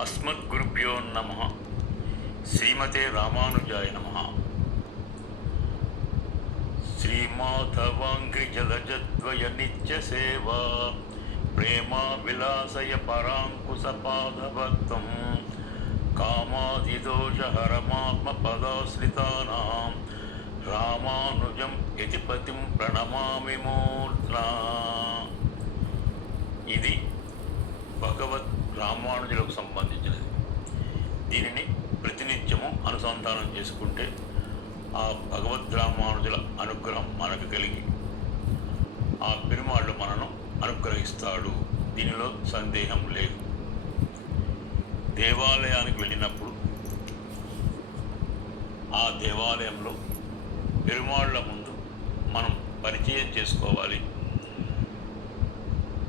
అస్మద్గురుభ్యో నమ. శ్రీమతే రామానుజాయ నమ. శ్రీమాధవాంగ్రిజలజద్వయ నిత్య సేవా ప్రేమా విలాసయ పరాంకుశపాదభక్తం పాదభక్తం రామానుజం యతిపతిం ప్రణమామి మూర్ధ్నా. ఇది భగవత్ రామానుజులకు సంబంధించినది. దీనిని ప్రతినిత్యము అనుసంధానం చేసుకుంటే ఆ భగవద్ రామానుజుల అనుగ్రహం మనకు కలిగి ఆ పెరుమాళ్ళు మనను అనుగ్రహిస్తాడు. దీనిలో సందేహం లేదు. దేవాలయానికి వెళ్ళినప్పుడు ఆ దేవాలయంలో పెరుమాళ్ళ ముందు మనం పరిచయం చేసుకోవాలి.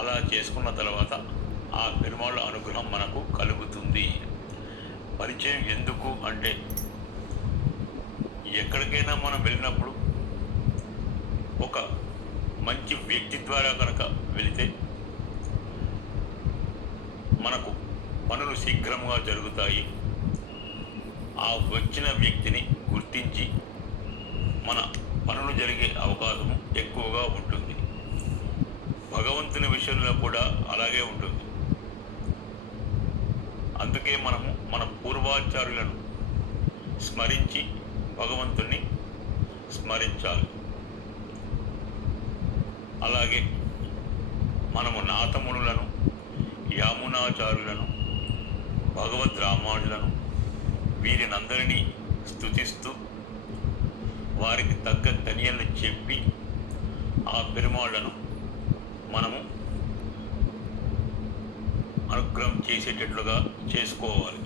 అలా చేసుకున్న తర్వాత ఆ పెరుమాళ్ళ అనుగ్రహం మనకు కలుగుతుంది. పరిచయం ఎందుకు అంటే ఎక్కడికైనా మనం వెళ్ళినప్పుడు ఒక మంచి వ్యక్తి ద్వారా కనుక వెళితే మనకు పనులు శీఘ్రంగా జరుగుతాయి. ఆ వచ్చిన వ్యక్తిని గుర్తించి మన పనులు జరిగే అవకాశము ఎక్కువగా ఉంటుంది. భగవంతుని విషయంలో కూడా అలాగే ఉంటుంది. అందుకే మనము మన పూర్వాచార్యులను స్మరించి భగవంతుణ్ణి స్మరించాలి. అలాగే మనము నాతమునులను యామునాచారులను భగవద్ రామానులను వీరినందరినీ స్థుతిస్తూ వారికి తగ్గ తనియలు చెప్పి ఆ పెరుమాళ్ళను మనము అనుగ్రహం చేసేటట్లుగా చేసుకోవాలి.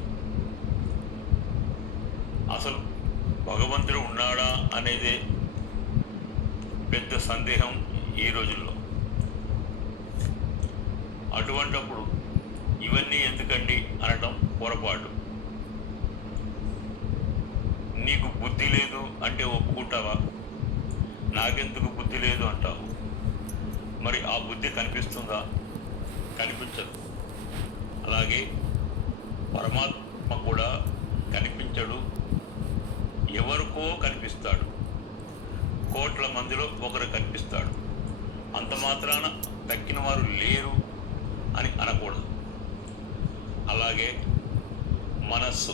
అసలు భగవంతుడు ఉన్నాడా అనేది పెద్ద సందేహం ఈ రోజుల్లో. అటువంటప్పుడు ఇవన్నీ ఎందుకండి అనటం పొరపాటు. నీకు బుద్ధి లేదు అంటే ఒప్పుకుంటావా? నాకెందుకు బుద్ధి లేదు అంటావు? మరి ఆ బుద్ధి కనిపిస్తుందా? కనిపించదు. అలాగే పరమాత్మ కూడా కనిపించడు ఎవరికో కనిపిస్తాడు. కోట్ల మందిలో ఒకరు కనిపిస్తాడు. అంత మాత్రాన తక్కిన వారు లేరు అని అనకూడదు. అలాగే మనస్సు.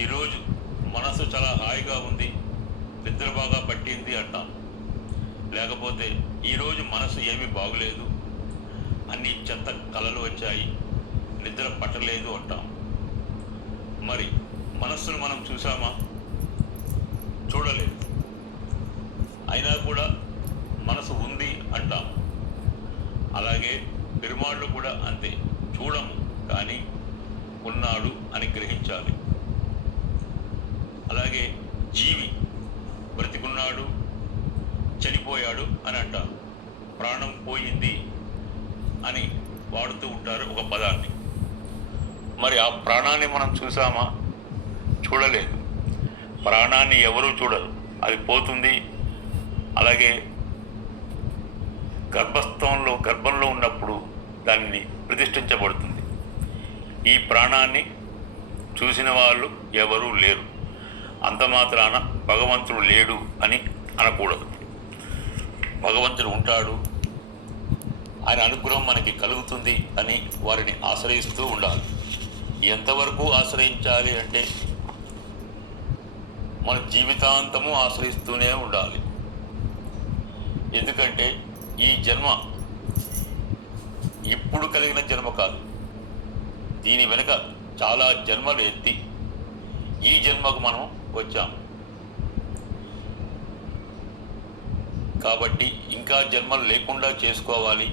ఈరోజు మనస్సు చాలా హాయిగా ఉంది నిద్ర బాగా పట్టింది అంటాం. లేకపోతే ఈరోజు మనసు ఏమీ బాగులేదు అన్ని చెత్త కలలు వచ్చాయి. నిద్ర పట్టలేదు అంటాం. మరి మనస్సును మనం చూసామా చూడలేదు. అయినా కూడా మనసు ఉంది అంటాం. అలాగే పెరుమాళ్ళు కూడా అంతే. చూడము కానీ ఉన్నాడు అని గ్రహించాలి. అలాగే జీవి బ్రతికున్నాడు చనిపోయాడు అని అంటారు ప్రాణం పోయింది అని వాడుతూ ఉంటారు ఒక పదాన్ని. మరి ఆ ప్రాణాన్ని మనం చూసామా? చూడలేదు. ప్రాణాన్ని ఎవరూ చూడరు. అది పోతుంది. అలాగే గర్భస్థంలో గర్భంలో ఉన్నప్పుడు దాన్ని ప్రతిష్ఠించబడుతుంది. ఈ ప్రాణాన్ని చూసిన వాళ్ళు ఎవరూ లేరు. అంత మాత్రాన భగవంతుడు లేడు అని అనకూడదు. భగవంతుడు ఉంటాడు. ఆయన అనుగ్రహం మనకి కలుగుతుంది అని వారిని ఆశ్రయిస్తూ ఉండాలి. ఎంతవరకు ఆశ్రయించాలి అంటే మన జీవితాంతము ఆశ్రయిస్తూనే ఉండాలి. ఎందుకంటే ఈ జన్మ ఇప్పుడు కలిగిన జన్మ కాదు. దీని వెనుక చాలా జన్మలు ఎత్తి ఈ జన్మకు మనం వచ్చాం కాబట్టి ఇంకా జన్మలు లేకుండా చేసుకోవాలి.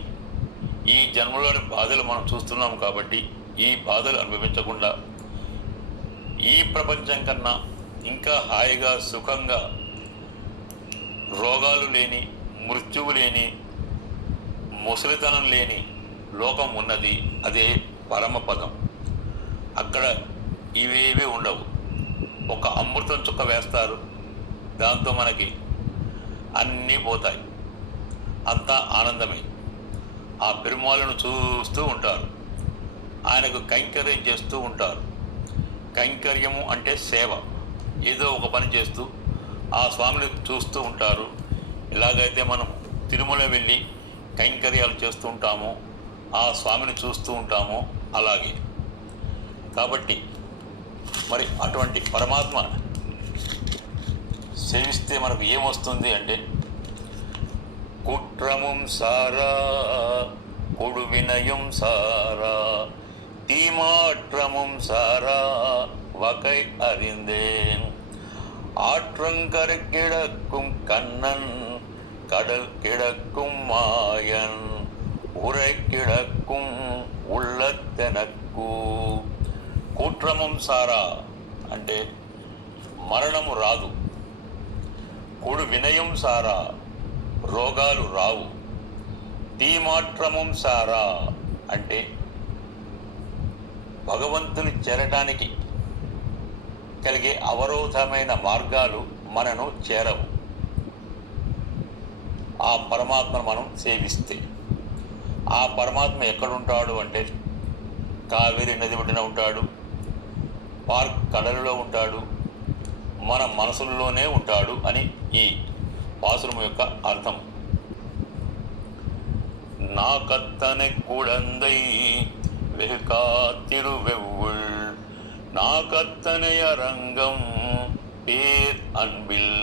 ఈ జన్మలోని బాధలు మనం చూస్తున్నాం కాబట్టి ఈ బాధలు అనుభవించకుండా ఈ ప్రపంచం కన్నా ఇంకా హాయిగా సుఖంగా రోగాలు లేని మృత్యువు లేని ముసలితనం లేని లోకం ఉన్నది అదే పరమపదం. అక్కడ ఇవేవి ఉండవు. ఒక అమృతం చుక్క వేస్తారు దాంతో మనకి అన్నీ పోతాయి. అంతా ఆనందమే. ఆ పెరుమాలను చూస్తూ ఉంటారు. ఆయనకు కైంకర్యం చేస్తూ ఉంటారు. కైంకర్యము అంటే సేవ. ఏదో ఒక పని చేస్తూ ఆ స్వామిని చూస్తూ ఉంటారు. ఇలాగైతే మనం తిరుమల వెళ్ళి కైంకర్యాలు చేస్తూ ఉంటామో ఆ స్వామిని చూస్తూ ఉంటాము అలాగే. కాబట్టి మరి అటువంటి పరమాత్మ సేవిస్తే మనకు ఏమొస్తుంది అంటే குற்றமும் சாரா கொடுவினையும் சாரா தீமாற்றமும் சாரா வகை அறிந்தேன். ஆற்றங்கரை கிடக்கும் கண்ணன் கடல் கிடக்கும் மாயன் உரை கிடக்கும் உள்ளத்தனக்கு కూట్రమం సారా అంటే మరణము రాదు కూడు వినయం సారా రోగాలు రావు. తీమాట్రమం సారా అంటే భగవంతుని చేరటానికి కలిగే అవరోధమైన మార్గాలు మనను చేరవు. ఆ పరమాత్మను మనం సేవిస్తే ఆ పరమాత్మ ఎక్కడుంటాడు అంటే కావేరి నది ఒడ్డున ఉంటాడు పార్క్ కడలలో ఉంటాడు మన మనసుల్లోనే ఉంటాడు అని ఈ పాసురము యొక్క అర్థం. నా కత్తనే కూడందై వెహకాతిరువెవ్వు నా కత్తనయ రంగం పేర్ అన్బిల్.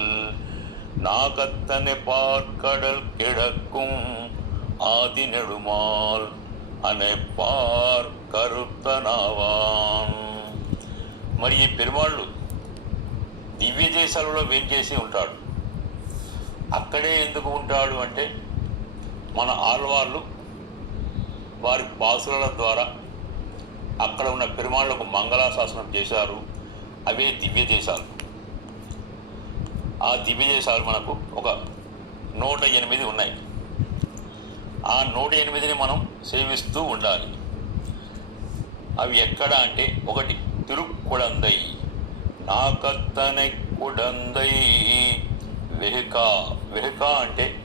నా కత్తనే పార్కడల్ కెడకు ఆది నెడుమాల్ అనే పార్ కరుత్తనావాం మరి ఈ పెరుమాళ్ళు దివ్య దేశాలలో వేంచేసి ఉంటాడు అక్కడే ఎందుకు ఉంటాడు అంటే మన ఆళ్వార్లు వారి పాసుల ద్వారా అక్కడ ఉన్న పెరుమాళ్ళకు మంగళాశాసనం చేశారు అవే దివ్య దేశాలు. ఆ దివ్య దేశాలు మనకు ఒక నూట ఎనిమిది ఉన్నాయి. ఆ నూట ఎనిమిదిని మనం సేవిస్తూ ఉండాలి. అవి ఎక్కడ అంటే ఒకటి తిరుక్కుడందై. నాకత్తనై కుడందై. వెహిక వెహిక అంటే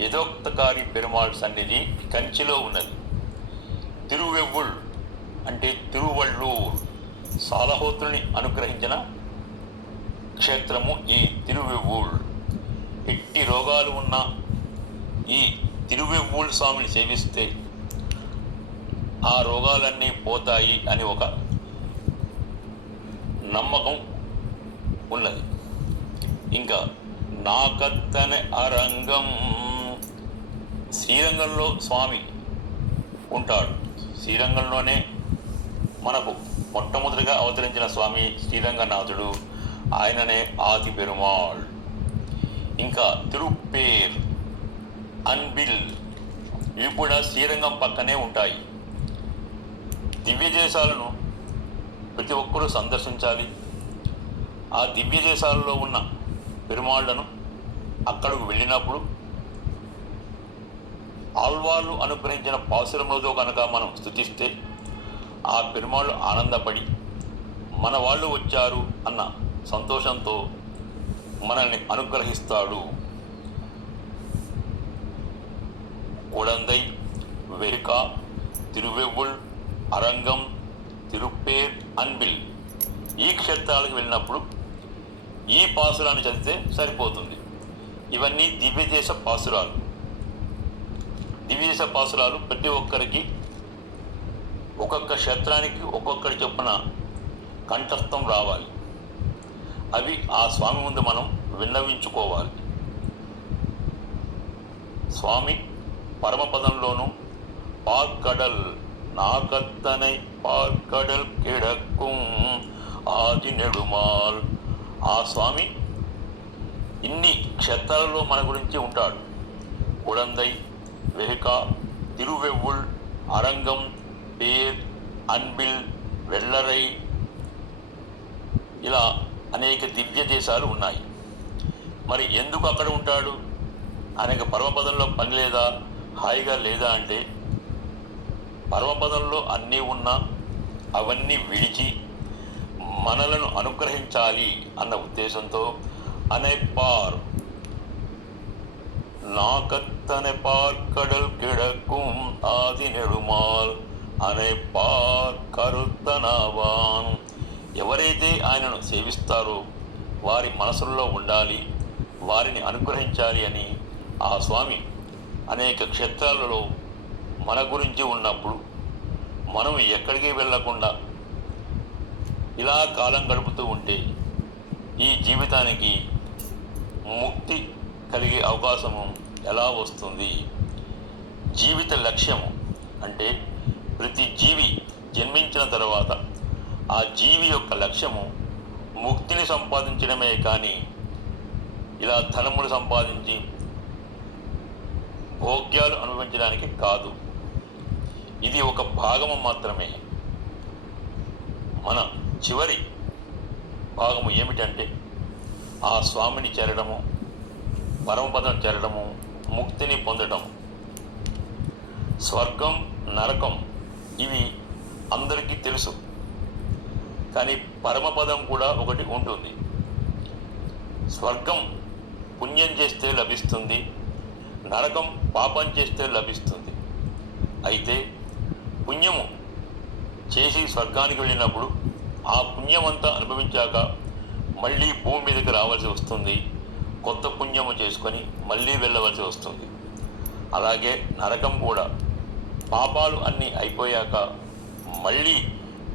యథోక్తకారి పెరుమాళ్ సన్నిధి కంచిలో ఉన్నది. తిరువెవ్వుల్ అంటే తిరువళ్ళూర్. సాలహోత్రుని అనుగ్రహించిన క్షేత్రము ఈ తిరువెవ్వుళ్. ఎట్టి రోగాలు ఉన్న ఈ తిరువెవ్వూల్ స్వామిని సేవిస్తే ఆ రోగాలన్నీ పోతాయి అని ఒక నమ్మకం ఉన్నది. ఇంకా నాకత్తనే అరంగం. శ్రీరంగంలో స్వామి ఉంటాడు. శ్రీరంగంలోనే మనకు మొట్టమొదటిగా అవతరించిన స్వామి శ్రీరంగనాథుడు. ఆయననే ఆది పెరుమాళ్. ఇంకా తిరుప్పేర్ అన్బిల్ ఇవి కూడా శ్రీరంగం పక్కనే ఉంటాయి. దివ్య దేశాలను ప్రతి ఒక్కరూ సందర్శించాలి. ఆ దివ్య దేశాలలో ఉన్న పెరుమాళ్ళను అక్కడకు వెళ్ళినప్పుడు ఆల్వాళ్ళు అనుగ్రహించిన పాసురములతో కనుక మనం స్థుతిస్తే ఆ పెరుమాళ్ళు ఆనందపడి మన వాళ్ళు వచ్చారు అన్న సంతోషంతో మనల్ని అనుగ్రహిస్తాడు. కుడందై వెరుక తిరువెవ్వుల్ అరంగం తిరుప్పేర్ అన్బిల్ ఈ క్షేత్రాలకు వెళ్ళినప్పుడు ఈ పాసురాన్ని చదివితే సరిపోతుంది. ఇవన్నీ దివ్యదేశ పాసురాలు. దివ్యదేశ పాసురాలు ప్రతి ఒక్కరికి ఒక్కొక్క క్షేత్రానికి ఒక్కొక్కటి చొప్పున కంఠస్థం రావాలి. అవి ఆ స్వామి ముందు మనం విన్నవించుకోవాలి. స్వామి పరమపదంలోనూ పార్కడల్ నాకత్తனை పార్కడల్ కిడక్కుం ఆది నెడుమాల్ ఆ స్వామి ఇన్ని క్షేత్రాలలో మన గురించి ఉంటాడు. కుడందై వెహిక తిరువెవ్వుల్ అరంగం పేర్ అన్బిల్ వెల్లరై ఇలా అనేక దివ్య దేశాలు ఉన్నాయి. మరి ఎందుకు అక్కడ ఉంటాడు? అనేక పర్వపదంలో పని లేదా? హాయిగా లేదా అంటే పర్వపదంలో అన్నీ ఉన్నా అవన్నీ విడిచి మనలను అనుగ్రహించాలి అన్న ఉద్దేశంతో అనేపార్ నాకత్తనే పార్ కడల్ కిడకుం ఆది నెడుమాల్ అనే పార్ కరుతనవాన్ ఎవరైతే ఆయనను సేవిస్తారో వారి మనసుల్లో ఉండాలి వారిని అనుగ్రహించాలి అని ఆ స్వామి అనేక క్షేత్రాలలో మన గురించి ఉన్నప్పుడు మనం ఎక్కడికి వెళ్ళకుండా ఇలా కాలం గడుపుతూ ఉంటే ఈ జీవితానికి ముక్తి కలిగే అవకాశము ఎలా వస్తుంది? జీవిత లక్ష్యము అంటే ప్రతి జీవి జన్మించిన తర్వాత ఆ జీవి యొక్క లక్ష్యము ముక్తిని సంపాదించడమే కానీ ఇలా ధనములు సంపాదించి భోగ్యాలు అనుభవించడానికి కాదు. ఇది ఒక భాగము మాత్రమే. మన చివరి భాగము ఏమిటంటే ఆ స్వామిని చేరడము పరమపదం చేరడము ముక్తిని పొందడం స్వర్గం నరకం ఇవి అందరికీ తెలుసు. కానీ పరమపదం కూడా ఒకటి ఉంటుంది. స్వర్గం పుణ్యం చేస్తే లభిస్తుంది నరకం పాపం చేస్తే లభిస్తుంది. అయితే పుణ్యము చేసి స్వర్గానికి వెళ్ళినప్పుడు ఆ పుణ్యమంతా అనుభవించాక మళ్ళీ భూమి మీదకి రావాల్సి వస్తుంది. కొత్త పుణ్యము చేసుకొని మళ్ళీ వెళ్ళవలసి వస్తుంది. అలాగే నరకం కూడా. పాపాలు అన్నీ అయిపోయాక మళ్ళీ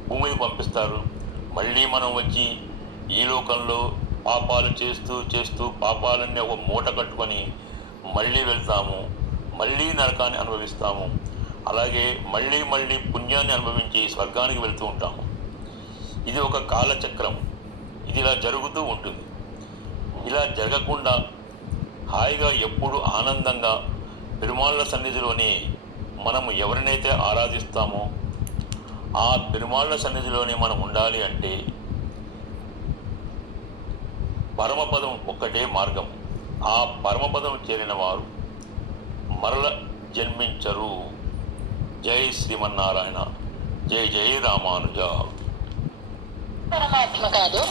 భూమిని పంపిస్తారు. మళ్ళీ మనం వచ్చి ఈ లోకంలో పాపాలు చేస్తూ చేస్తూ పాపాలన్నీ ఒక మూట కట్టుకొని మళ్ళీ వెళ్తాము. మళ్ళీ నరకాన్ని అనుభవిస్తాము. అలాగే మళ్ళీ మళ్ళీ పుణ్యాన్ని అనుభవించి స్వర్గానికి వెళ్తూ ఉంటాము. ఇది ఒక కాలచక్రం. ఇది ఇలా జరుగుతూ ఉంటుంది. ఇలా జరగకుండా హాయిగా ఎప్పుడు ఆనందంగా పెరుమాళ్ళ సన్నిధిలోనే మనము ఎవరినైతే ఆరాధిస్తామో ఆ పెరుమాళ్ళ సన్నిధిలోనే మనం ఉండాలి అంటే పరమపదం ఒక్కటే మార్గం. ఆ పరమపదం చేరిన వారు మరల జన్మించరు. జై శ్రీమన్నారాయణ. జై జై రామానుజ. పరమాత్మ కాదు